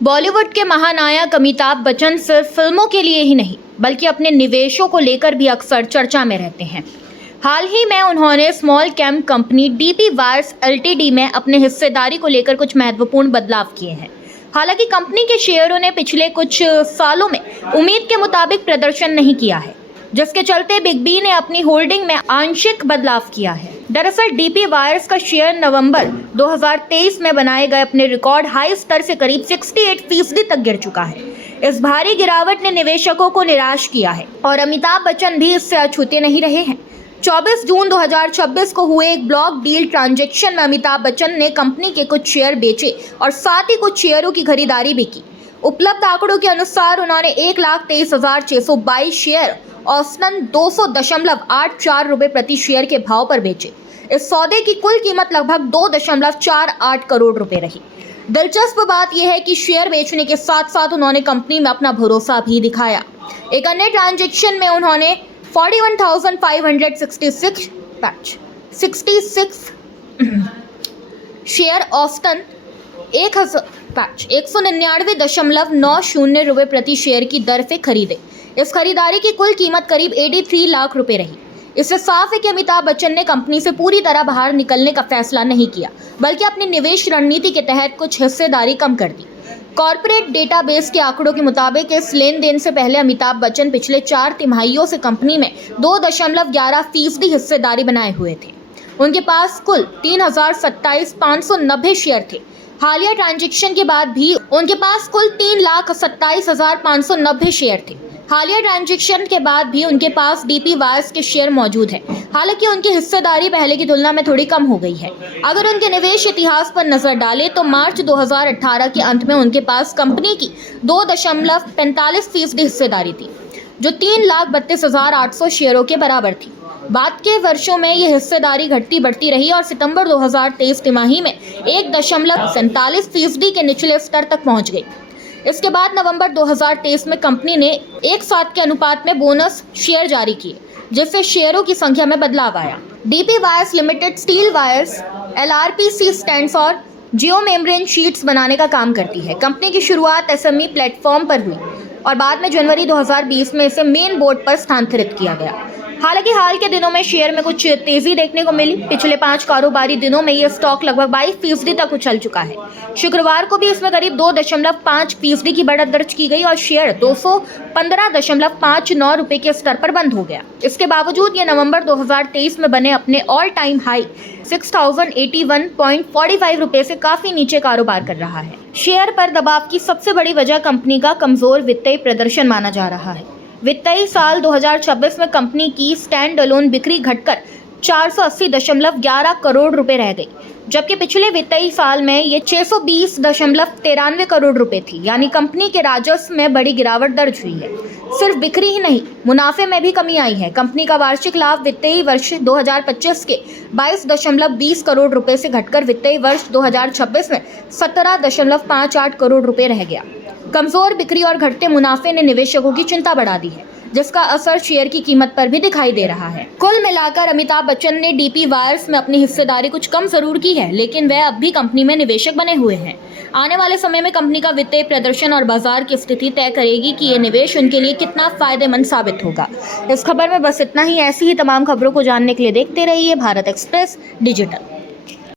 बॉलीवुड के महानायक अमिताभ बच्चन सिर्फ फिल्मों के लिए ही नहीं बल्कि अपने निवेशों को लेकर भी अक्सर चर्चा में रहते हैं। हाल ही में उन्होंने small cap company DP wires LTD में अपने हिस्सेदारी को लेकर कुछ महत्वपूर्ण बदलाव किए हैं। हालांकि कंपनी के शेयरों ने पिछले कुछ सालों में उम्मीद के मुताबिक प्रदर्शन नहीं किया है, जिसके चलते बिग बी ने अपनी होल्डिंग में आंशिक बदलाव किया है। दरअसल डीपी वायर्स का शेयर नवंबर 2023 में बनाए गए अपने रिकॉर्ड हाई स्तर से करीब 68% तक गिर चुका है। इस भारी गिरावट ने निवेशकों को निराश किया है और अमिताभ बच्चन भी इससे अछूते नहीं रहे हैं। 24 जून 2026 को हुए एक ब्लॉक डील ट्रांजैक्शन में अमिताभ बच्चन ने कंपनी के कुछ शेयर बेचे और साथ ही कुछ शेयरों की खरीदारी भी की। उपलब्ध आंकड़ों के अनुसार उन्होंने 1,23,622 शेयर औसतन 200.84 रुपये प्रति शेयर के भाव पर बेचे। इस सौदे की कुल कीमत लगभग 2.48 करोड़ रुपए रही। दिलचस्प बात यह है कि शेयर बेचने के साथ साथ उन्होंने कंपनी में अपना भरोसा भी दिखाया। एक अन्य ट्रांजैक्शन में उन्होंने 41,566 शेयर औसतन 199.90 रुपये प्रति शेयर की दर से खरीदे। इस खरीदारी की कुल कीमत करीब 83 लाख रुपए रही। इससे साफ है कि अमिताभ बच्चन ने कंपनी से पूरी तरह बाहर निकलने का फैसला नहीं किया, बल्कि अपनी निवेश रणनीति के तहत कुछ हिस्सेदारी कम कर दी। कॉर्पोरेट डेटाबेस के आंकड़ों के मुताबिक इस लेन देन से पहले अमिताभ बच्चन पिछले 4 तिमाहियों से कंपनी में 2.11% हिस्सेदारी बनाए हुए थे। उनके पास कुल 3,27,590 शेयर थे। हालिया ट्रांजैक्शन के बाद भी उनके पास कुल 3,27,590 शेयर थे। हालिया ट्रांजैक्शन के बाद भी उनके पास डीपी वायर्स के शेयर मौजूद हैं। हालांकि उनकी हिस्सेदारी पहले की तुलना में थोड़ी कम हो गई है। अगर उनके निवेश इतिहास पर नजर डालें तो मार्च 2018 के अंत में उनके पास कंपनी की 2.45% हिस्सेदारी थी, जो 3,32,800 शेयरों के बराबर थी। बाद के वर्षों में ये हिस्सेदारी घटती बढ़ती रही और सितंबर 2023 तिमाही में 1.47% के निचले स्तर तक पहुंच गई। इसके बाद नवंबर 2023 में कंपनी ने 1:7 के अनुपात में बोनस शेयर जारी किए, जिससे शेयरों की संख्या में बदलाव आया। DP wires limited steel wires LRPC stand for Jio membrane sheets बनाने का काम करती है। कंपनी की शुरुआत SME प्लेटफॉर्म पर हुई और बाद में जनवरी 2020 में इसे मेन बोर्ड पर स्थानांतरित किया गया। हालांकि हाल के दिनों में शेयर में कुछ तेजी देखने को मिली। पिछले 5 कारोबारी दिनों में यह स्टॉक लगभग 22% तक उछल चुका है। शुक्रवार को भी इसमें करीब 2.5% की बढ़त दर्ज की गई और शेयर 215.59 रुपए के स्तर पर बंद हो गया। इसके बावजूद ये नवंबर 2023 में बने अपने ऑल टाइम हाई 6,081.45 रुपए से काफी नीचे कारोबार कर रहा है। शेयर पर दबाव की सबसे बड़ी वजह कंपनी का कमजोर वित्तीय प्रदर्शन माना जा रहा है। वित्तीय साल 2026 में कंपनी की स्टैंड अलोन बिक्री घटकर 480.11 करोड़ रुपए रह गई, जबकि पिछले वित्तीय साल में ये 620.93 करोड़ रुपए थी। यानी कंपनी के राजस्व में बड़ी गिरावट दर्ज हुई है। सिर्फ बिक्री ही नहीं, मुनाफे में भी कमी आई है। कंपनी का वार्षिक लाभ वित्तीय वर्ष 2025 के 22.20 करोड़ रुपए से घटकर वित्तीय वर्ष 2026 में 17.58 करोड़ रुपए रह गया। कमजोर बिक्री और घटते मुनाफे ने निवेशकों की चिंता बढ़ा दी है, जिसका असर शेयर की कीमत पर भी दिखाई दे रहा है। कुल मिलाकर अमिताभ बच्चन ने डीपी वायर्स में अपनी हिस्सेदारी कुछ कम जरूर की है, लेकिन वह अब भी कंपनी में निवेशक बने हुए हैं। आने वाले समय में कंपनी का वित्तीय प्रदर्शन और बाजार की स्थिति तय करेगी कि ये निवेश उनके लिए कितना फायदेमंद साबित होगा। इस खबर में बस इतना ही। ऐसी ही तमाम खबरों को जानने के लिए देखते रहिए भारत एक्सप्रेस डिजिटल।